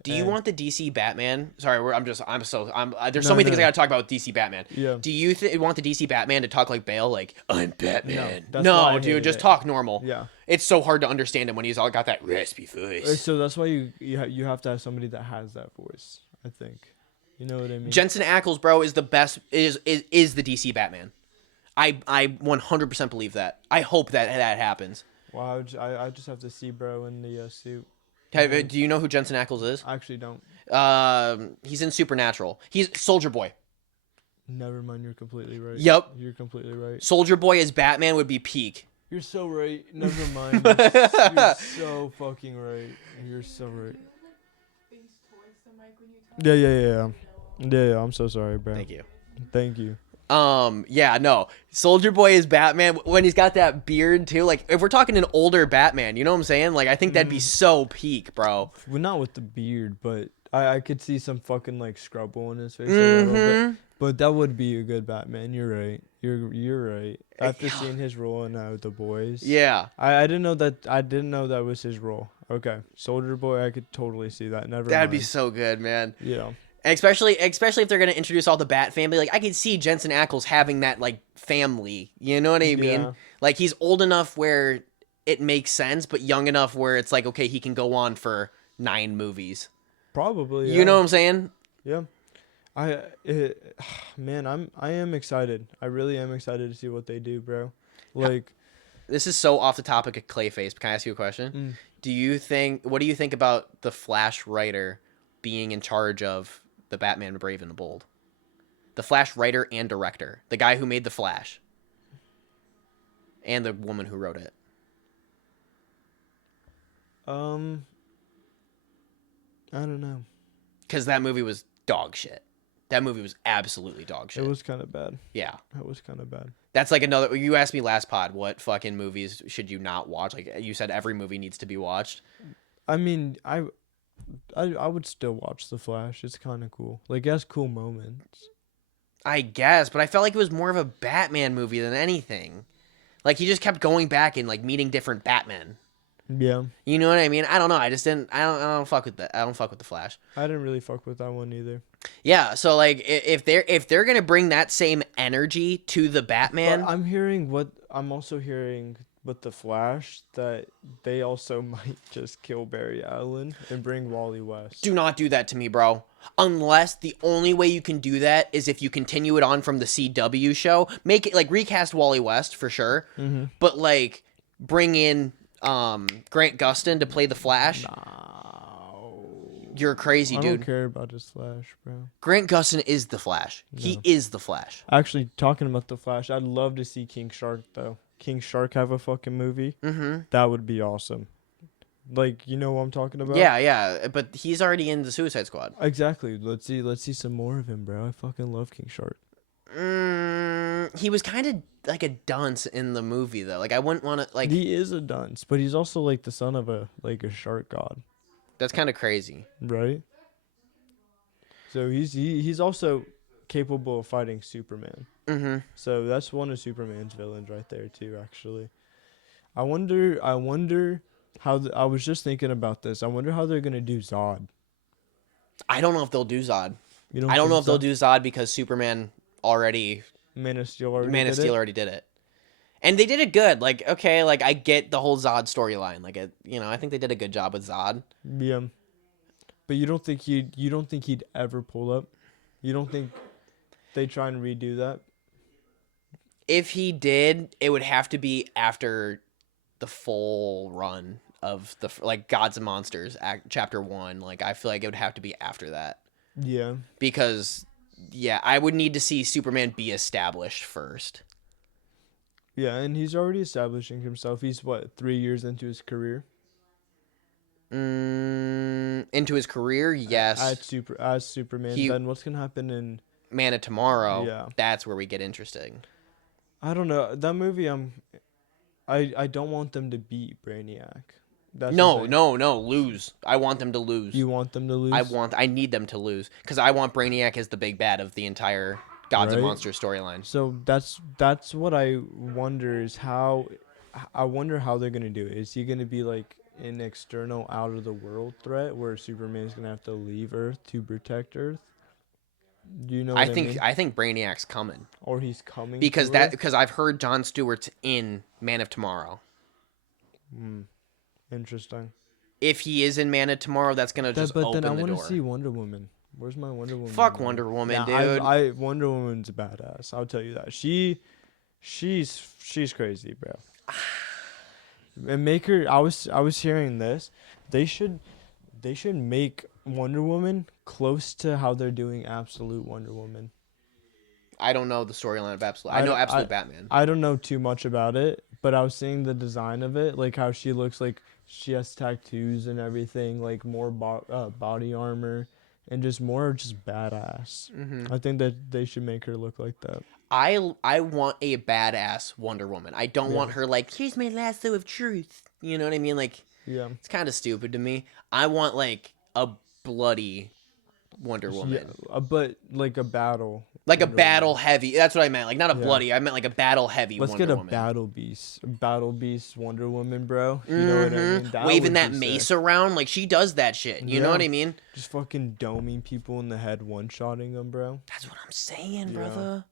Do you want the DC Batman? Sorry, there's so many things I gotta talk about with DC Batman. Yeah. Do you want the DC Batman to talk like Bale, like, I'm Batman? No, dude, just talk normal. Yeah. It's so hard to understand him when he's all got that raspy voice. So that's why you have to have somebody that has that voice, I think. You know what I mean? Jensen Ackles, bro, is the best. Is the DC Batman. I 100% believe that. I hope that happens. Wow, I just have to see bro in the suit. Do you know who Jensen Ackles is? I actually don't. He's in Supernatural. He's Soldier Boy. Never mind, you're completely right. Yep. You're completely right. Soldier Boy as Batman would be peak. You're so right. Never mind. You're so fucking right. You're so right. Yeah, I'm so sorry, bro. Thank you. Yeah, no. Soldier Boy is Batman when he's got that beard too. Like, if we're talking an older Batman, you know what I'm saying? Like, I think that'd be so peak, bro. Well, not with the beard, but I could see some fucking like scrubble in his face a little bit. But that would be a good Batman. You're right. You're right. After seeing his role in The Boys. Yeah. I didn't know that. I didn't know that was his role. Okay, Soldier Boy. I could totally see that. That'd be so good, man. Yeah. Especially if they're gonna introduce all the Bat family, like I could see Jensen Ackles having that like family. You know what I mean? Yeah. Like, he's old enough where it makes sense, but young enough where it's like, okay, he can go on for 9 movies. Probably. Yeah. You know what I'm saying? Yeah. Man, I am excited. I really am excited to see what they do, bro. Like, This is so off the topic of Clayface. But can I ask you a question? What do you think about the Flash writer being in charge of the Batman Brave and the Bold? The Flash writer and director, the guy who made the Flash, and the woman who wrote it. I don't know. Because that movie was dog shit. That movie was absolutely dog shit. It was kind of bad. Yeah. It was kind of bad. That's like another. You asked me last pod, what fucking movies should you not watch? Like you said, every movie needs to be watched. I mean, I would still watch The Flash. It's kind of cool. Like, it has cool moments. I guess, but I felt like it was more of a Batman movie than anything. Like he just kept going back and like meeting different Batmen. Yeah. You know what I mean? I don't know. I just didn't. I don't fuck with that. I don't fuck with the Flash. I didn't really fuck with that one either. Yeah. So like, if they're gonna bring that same energy to the Batman, But I'm also hearing with the Flash that they also might just kill Barry Allen and bring Wally West. do not do that to me, bro. Unless the only way you can do that is if you continue it on from the CW show. Make it like recast Wally West for sure, but like bring in Grant Gustin to play the Flash. You're crazy, I dude. don't care about his Flash, bro. Grant Gustin is the Flash. He is the Flash. Actually, talking about the Flash, I'd love to see King Shark though. King Shark have a fucking movie. That would be awesome. Like, you know what I'm talking about? Yeah, but he's already in the Suicide Squad. Exactly. Let's see some more of him, bro. I fucking love King Shark. He was kind of like a dunce in the movie though. Like I wouldn't want to like. He is a dunce, but he's also like the son of a shark god, That's kind of crazy. right? So he's also capable of fighting Superman. So that's one of Superman's villains right there too. Actually, I wonder how I was just thinking about this. I wonder how they're gonna do Zod. I don't know if they'll do Zod. You don't I don't think know if they'll Zod- do Zod because Superman already. Man of Steel already Man of did Steel it? already did it, and they did it good. Like okay, like I get the whole Zod storyline. Like I think they did a good job with Zod. Yeah, but you don't think he'd ever pull up? You don't think they try and redo that? If he did, it would have to be after the full run of the like Gods and Monsters chapter 1. Like I feel like it would have to be after that Yeah. because yeah, I would need to see Superman be established first. Yeah, and he's already establishing himself. He's 3 years into his career? Into his career, yes. As Superman. Then what's gonna happen in? Man of Tomorrow. Yeah. That's where we get interesting. I don't know that movie. I don't want them to beat Brainiac. That's the thing. No, lose. I want them to lose. You want them to lose? I need them to lose because I want Brainiac as the big bad of the entire Gods and Right. Monsters storyline. So that's what I wonder is how. I wonder how they're gonna do it. Is he gonna be like an external out of the world threat where Superman's gonna have to leave Earth to protect Earth? Do you know? What I mean? I think Brainiac's coming Or he's coming because to Earth? because I've heard Jon Stewart's in Man of Tomorrow. Interesting. If he is in Man of Tomorrow, that's gonna just But open then I the want door. to see Wonder Woman. Where's my Wonder Woman? Fuck movie? Wonder Woman, Yeah, dude. I Wonder Woman's badass. I'll tell you that. She's crazy, bro. And make her. I was hearing this. They should make Wonder Woman close to how they're doing Absolute Wonder Woman. I don't know the storyline of Absolute. I know Absolute Batman. I don't know too much about it, but I was seeing the design of it, like how she looks like she has tattoos and everything, like more body armor and just badass. I think that they should make her look like that. I want a badass Wonder Woman. I don't want her like, here's my lasso of truth. You know what I mean? Like, Yeah. it's kind of stupid to me. I want like a bloody Wonder Woman. Yeah, but like a battle. Like a Wonder battle heavy. That's what I meant. Like not a bloody. I meant like a battle heavy Let's Wonder get a Woman. battle beast Wonder Woman, bro. You know what I mean? Waving would that be mace sick. around. Like she does that shit. You know Yeah. what I mean? Just fucking doming people in the head, one-shotting them, bro. That's what I'm saying, brother.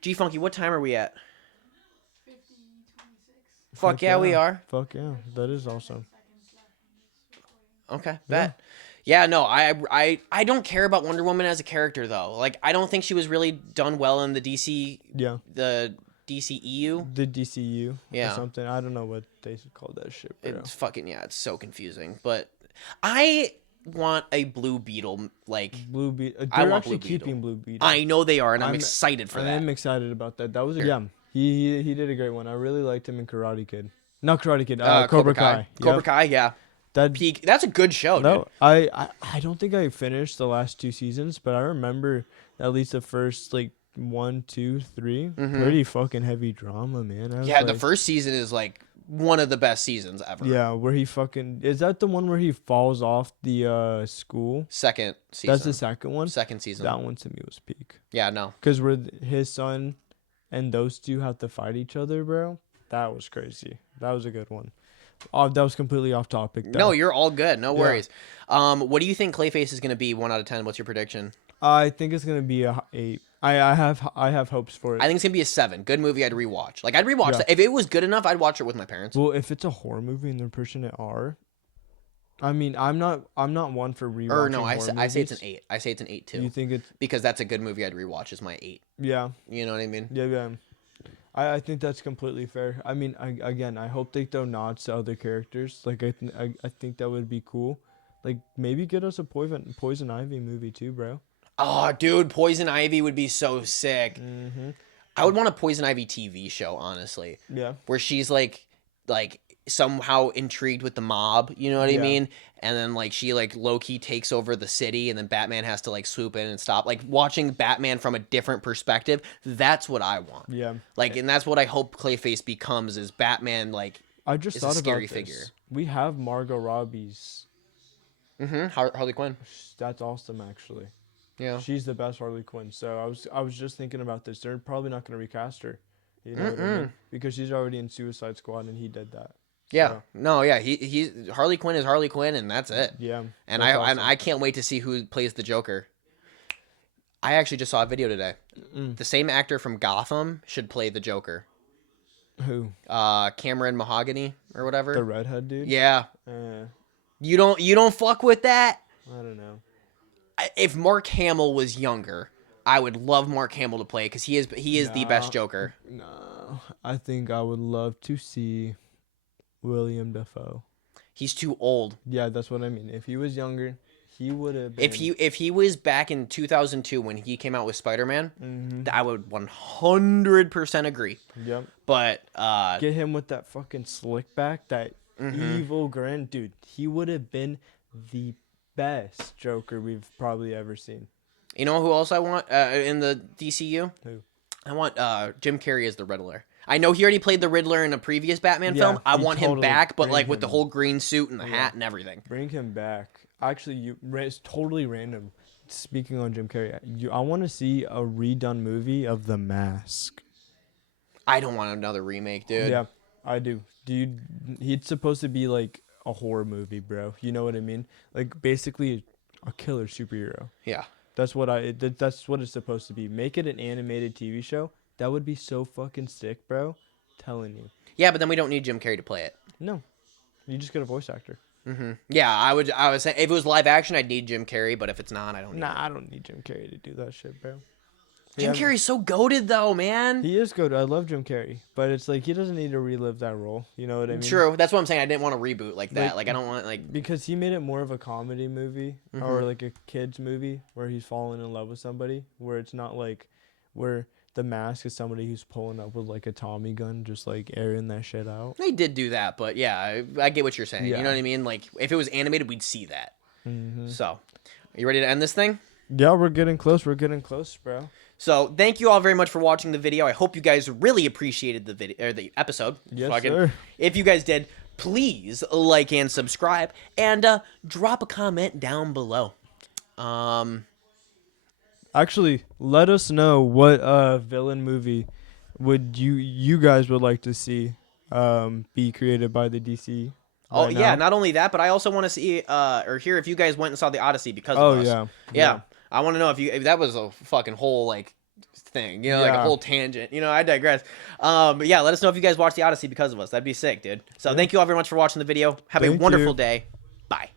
G Funky, what time are we at? 50:26. Fuck yeah, we are. Fuck yeah, that is awesome. Okay, bet. Yeah, no, I don't care about Wonder Woman as a character though. Like I don't think she was really done well in the DC Yeah. the DCEU. The DCU Yeah. or something. I don't know what they call that shit, bro. It's fucking it's so confusing. But I want a Blue Beetle Blue Beetle. I They're want actually Blue Beetle. keeping Blue Beetle. I know they are, and I'm excited for that. I'm excited about that. That was yeah. He did a great one. I really liked him in Karate Kid. Not Karate Kid. Cobra Kai. Cobra Yep. Kai, yeah. That Peak. That's a good show, dude. no, I don't think I finished the last 2 seasons, but I remember at least the first like 1, 2, 3. Pretty fucking heavy drama, man. I was Yeah, the like- first season is like one of the best seasons ever. Yeah, where he fucking is that the one where he falls off the school? Second season. That's the second one. Second season. That one to me was peak. Yeah, no. Cause where his son and those two have to fight each other, bro. That was crazy. That was a good one. That was completely off topic. Though. No, you're all good. No worries. What do you think Clayface is going to be 1 out of 10? What's your prediction? I think it's gonna be a 8. I have hopes for it. I think it's going to be a 7. Good movie I'd rewatch. Like, I'd rewatch Yeah. that. If it was good enough, I'd watch it with my parents. Well, if it's a horror movie and they're pushing it R, I mean, I'm not one for rewatching. Or no, horror I say it's an movies. 8. I say it's an 8 too. You think it's Because that's a good movie I'd rewatch is my 8. yeah. You know what I mean? Yeah. I think that's completely fair. I mean, I hope they throw nods to other characters. Like, I think that would be cool. Like, maybe get us a Poison Ivy movie too, bro. Oh, dude, Poison Ivy would be so sick. Mm-hmm. I would want a Poison Ivy TV show, honestly. Yeah. Where she's like somehow intrigued with the mob, you know what I Yeah. mean? And then like she like low-key takes over the city and then Batman has to like swoop in and stop. Like watching Batman from a different perspective, that's what I want. Yeah. Like, and that's what I hope Clayface becomes is Batman like I just is a thought scary about figure. this. We have Margot Robbie's. Harley Quinn. That's awesome, actually. Yeah. She's the best Harley Quinn. So I was just thinking about this. They're probably not going to recast her. You know what I mean? Because she's already in Suicide Squad and he did that. Yeah. So, No, yeah, he's Harley Quinn is Harley Quinn and that's it. yeah. And that's and awesome. I can't wait to see who plays the Joker. I actually just saw a video today. The same actor from Gotham should play the Joker. Who? Cameron Mahogany or whatever. The redhead dude? Yeah. Uh, You don't fuck with that? I don't know. If Mark Hamill was younger, I would love Mark Hamill to play because he is the best Joker. No. I think I would love to see William Dafoe. He's too old. Yeah, that's what I mean. If he was younger, he would have been. If he was back in 2002 when he came out with Spider-Man, Mhm. I would 100% agree. Yep. But Get him with that fucking slick back, that Mm-hmm. evil grin. Dude, he would have been the best Joker we've probably ever seen. you know who else I want in the DCU? Who? I want Jim Carrey as the Riddler. I know he already played the Riddler in a previous Batman Yeah, film. I he want him totally back, but bring like with the him- whole green suit and the hat and everything. Bring him back. Actually, it's totally random. Speaking on Jim Carrey, I want to see a redone movie of The Mask. I don't want another remake, dude. Yeah, I do. Dude, he's supposed to be like a horror movie, bro. You know what I mean? Like basically a killer superhero. Yeah. That's what that's what it's supposed to be. Make it an animated TV show. That would be so fucking sick, bro. Telling you. Yeah, but then we don't need Jim Carrey to play it. No. You just get a voice actor. Yeah, I would say if it was live action, I'd need Jim Carrey, but if it's not, I don't need Nah, it. I don't need Jim Carrey to do that shit, bro. Jim Carrey's so goated though, man. He is good. I love Jim Carrey, but it's like he doesn't need to relive that role. You know what I mean? True. That's what I'm saying. I didn't want to reboot like that. Like- Like I don't want like Because he made it more of a comedy movie or like a kids movie where he's falling in love with somebody, where it's not like where the mask is somebody who's pulling up with like a Tommy gun, just like airing that shit out. they did do that, but yeah, I get what you're saying. You Yeah. know what I mean? Like if it was animated, we'd see that. So, are you ready to end this thing? Yeah, we're getting close. We're getting close, bro. So, thank you all very much for watching the video. I hope you guys really appreciated the video or the episode. Yes, Fucking- sir. If you guys did, please like and subscribe and drop a comment down below. Actually, let us know what villain movie would you guys would like to see be created by the DC. Oh right yeah, now. not only that, but I also want to see or hear if you guys went and saw the Odyssey because of Oh us. yeah. Yeah. I want to know if that was a fucking whole like thing, you know, like a Yeah. whole tangent. You know, I digress. But yeah, let us know if you guys watched the Odyssey because of us. That'd be sick, dude. So thank you all very much for watching the video. Have a Thank wonderful you. day. Bye.